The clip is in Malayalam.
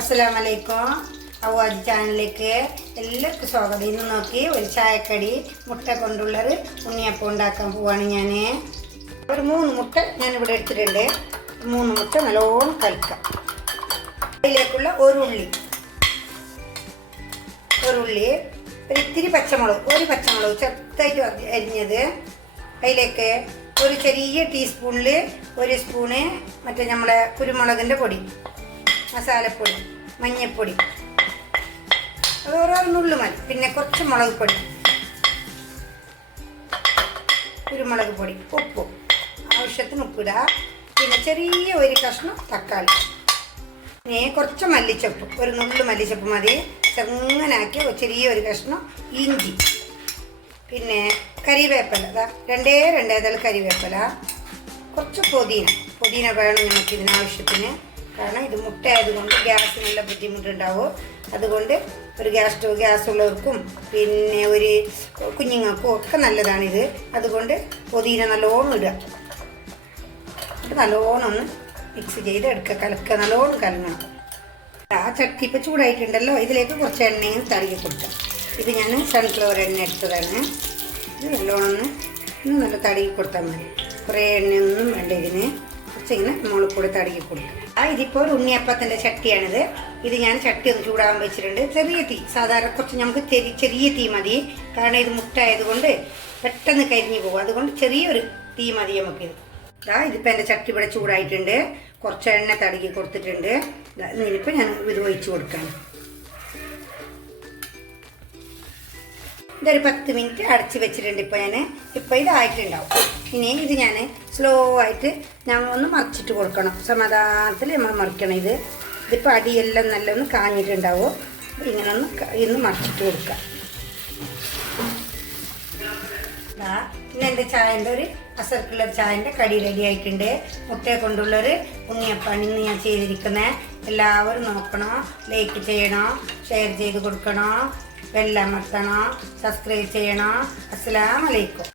അസ്സലാമലൈക്കും. അവ്വാജി ചാനലിലേക്ക് എല്ലാവർക്കും സ്വാഗതം. ഇന്ന് നോക്കി ഒരു ചായക്കടി മുട്ട കൊണ്ടുള്ളൊരു ഉണ്ണിയപ്പം ഉണ്ടാക്കാൻ പോവാണ്. ഞാൻ ഒരു 3 മുട്ട ഞാനിവിടെ എടുത്തിട്ടുണ്ട്. 3 മുട്ട നല്ലോണം കലക്കാം. അതിലേക്കുള്ള ഒരു ഉള്ളി, ഒരു ഇത്തിരി പച്ചമുളക്, ഒരു പച്ചമുളക് ചെറുതായിട്ട് അരിഞ്ഞത്. അതിലേക്ക് ഒരു ചെറിയ ടീസ്പൂണിൽ 1 സ്പൂണ് മറ്റേ നമ്മളെ കുരുമുളകിൻ്റെ പൊടി, മസാലപ്പൊടി, മഞ്ഞൾപ്പൊടി, അത് ഓരോ നുള്ളു മതി. പിന്നെ കുറച്ച് മുളക് പൊടി, കുരുമുളക് പൊടി, ഉപ്പും ആവശ്യത്തിന് ഉപ്പിടുക. പിന്നെ ചെറിയ ഒരു കഷ്ണം തക്കാളി, പിന്നെ കുറച്ച് മല്ലിച്ചപ്പ്, ഒരു നുള്ളു മല്ലിച്ചപ്പ് മതി. ചെറുങ്ങനാക്കി ചെറിയ ഒരു കഷ്ണം ഇഞ്ചി, പിന്നെ കരിവേപ്പില, രണ്ടേ ഇതൾ കരിവേപ്പില, കുറച്ച് പുതിന വേണം നമുക്ക് ഇതിനാവശ്യത്തിന്. കാരണം ഇത് മുട്ട ആയതുകൊണ്ട് ഗ്യാസിനുള്ള ബുദ്ധിമുട്ടുണ്ടാവും. അതുകൊണ്ട് ഒരു ഗ്യാസ് ഉള്ളവർക്കും പിന്നെ ഒരു കുഞ്ഞുങ്ങൾക്കും ഒക്കെ നല്ലതാണിത്. അതുകൊണ്ട് പുതിന നല്ലോണം ഇടുക. എന്നിട്ട് നല്ലോണം ഒന്ന് മിക്സ് ചെയ്ത് എടുക്കുക, കലക്കുക, നല്ലോണം കലങ്ങണം. ആ ചട്ടി ഇപ്പോൾ ചൂടായിട്ടുണ്ടല്ലോ, ഇതിലേക്ക് കുറച്ച് എണ്ണയും തടകി കൊടുക്കുക. ഇത് ഞാൻ സൺഫ്ലവർ എണ്ണ എടുത്തതാണ്. ഇത് നല്ലോണം ഒന്ന് നല്ല തടകി കൊടുത്താൽ മതി. കുറേ എണ്ണയൊന്നും വേണ്ട ഇതിന്. കുറച്ചിങ്ങനെ മുളക്കൂടെ തടകി കൊടുക്കുക. ഇതിപ്പോൾ ഒരു ഉണ്ണിയപ്പത്തിൻ്റെ ചട്ടിയാണിത്. ഇത് ഞാൻ ചട്ടി ഒന്ന് ചൂടാകാൻ വെച്ചിട്ടുണ്ട്. ചെറിയ തീ, സാധാരണ കുറച്ച് നമുക്ക് ചെറിയ തീ മതി. കാരണം ഇത് മുട്ട ആയതുകൊണ്ട് പെട്ടെന്ന് കരിഞ്ഞു പോകും. അതുകൊണ്ട് ചെറിയൊരു തീ മതി നമുക്കിത്. ഇതിപ്പോൾ എൻ്റെ ചട്ടി ഇവിടെ ചൂടായിട്ടുണ്ട്. കുറച്ച് എണ്ണ തടകി കൊടുത്തിട്ടുണ്ട്. ഇതിനിപ്പോൾ ഞാൻ ഇത് ഒഴിച്ച് കൊടുക്കാം. ഇതൊരു 10 മിനിറ്റ് അടച്ച് വെച്ചിട്ടുണ്ട്. ഇപ്പോൾ ഇതായിട്ടുണ്ടാവും. ഇനി ഇത് ഞാൻ സ്ലോ ആയിട്ട് ഒന്ന് മറിച്ചിട്ട് കൊടുക്കണം. സമാധാനത്തിൽ നമ്മൾ മറിക്കണം. ഇതിപ്പോൾ അടിയെല്ലാം നല്ലൊന്ന് കാഞ്ഞിട്ടുണ്ടാവും. ഇങ്ങനെ ഒന്ന് മറിച്ചിട്ട് കൊടുക്കുക. പിന്നെ എൻ്റെ ചായൻ്റെ ഒരു അസർക്കുള്ള ചായൻ്റെ കടി റെഡി ആയിട്ടുണ്ട്. മുട്ടയെ കൊണ്ടുള്ളൊരു ഉണ്ണിയപ്പാണ് ഇന്ന് ഞാൻ ചെയ്തിരിക്കുന്നത്. എല്ലാവരും നോക്കണം, ലൈക്ക് ചെയ്യണം, ഷെയർ ചെയ്ത് കൊടുക്കണം, ബെല്ലമർത്തണം, സബ്സ്ക്രൈബ് ചെയ്യണം. അസ്സലാമു അലൈക്കും.